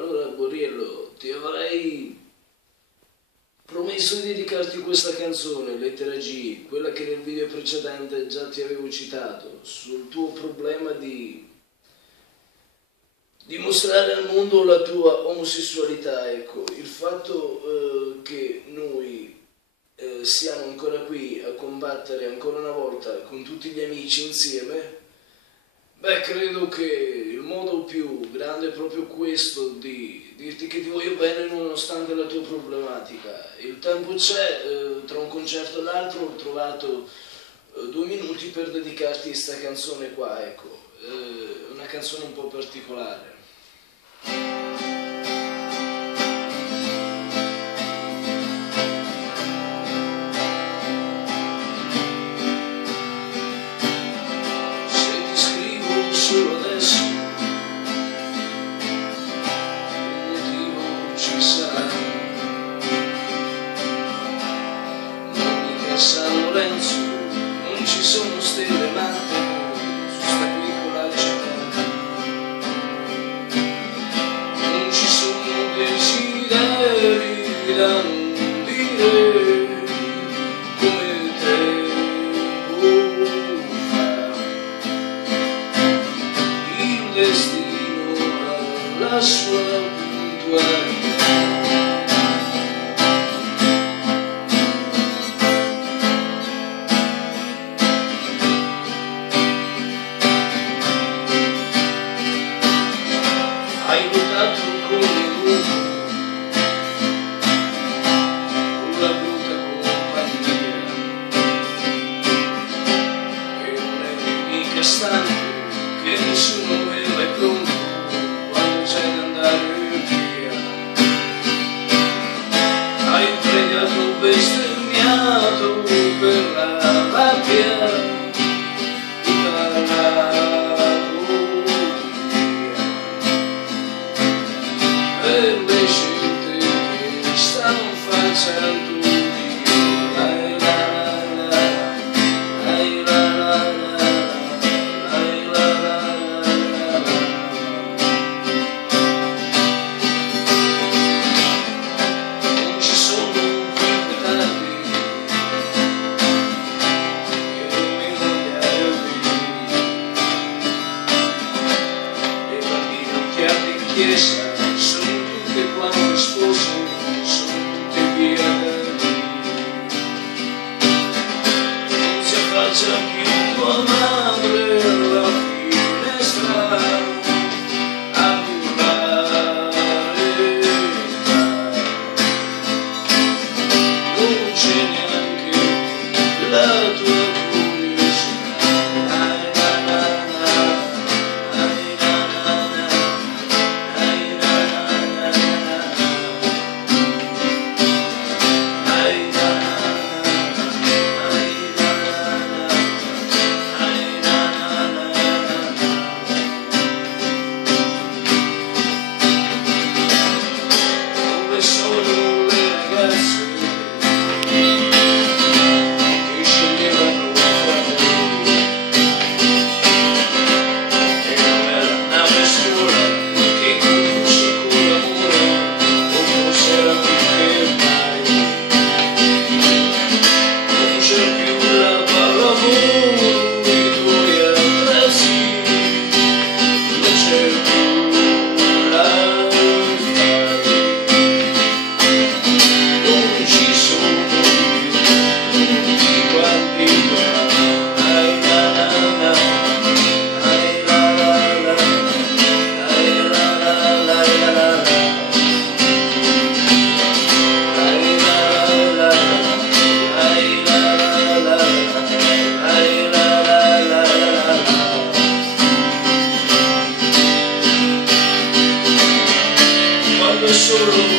Allora, Borriello, ti avrei promesso di dedicarti questa canzone, Lettera G, quella che nel video precedente già ti avevo citato, sul tuo problema di dimostrare al mondo la tua omosessualità. Ecco, il fatto che noi siamo ancora qui a combattere ancora una volta con tutti gli amici insieme, beh, credo che il modo più grande è proprio questo, di dirti che ti voglio bene nonostante la tua problematica. Il tempo c'è, tra un concerto e l'altro ho trovato 2 minuti per dedicarti questa canzone qua, ecco, una canzone un po' particolare. Solo adesso un motivo ci sarà, non mica San Lorenzo, non ci sono stelle matte su sta piccola città, non ci sono desideri da non dire come te. La sua puntualità, hai lottato con il con la brutta compagnia e non è mica stanco che nessuno è pronto c'è da andare via. Hai pregato, bestemmiato per la rabbia tutta la voglia per le scelte che stanno facendo. Sono tutte quante spose, sono tutte via da lì. Non si affaccia più tua madre alla finestra a urlare, non c'è neanche la tua solo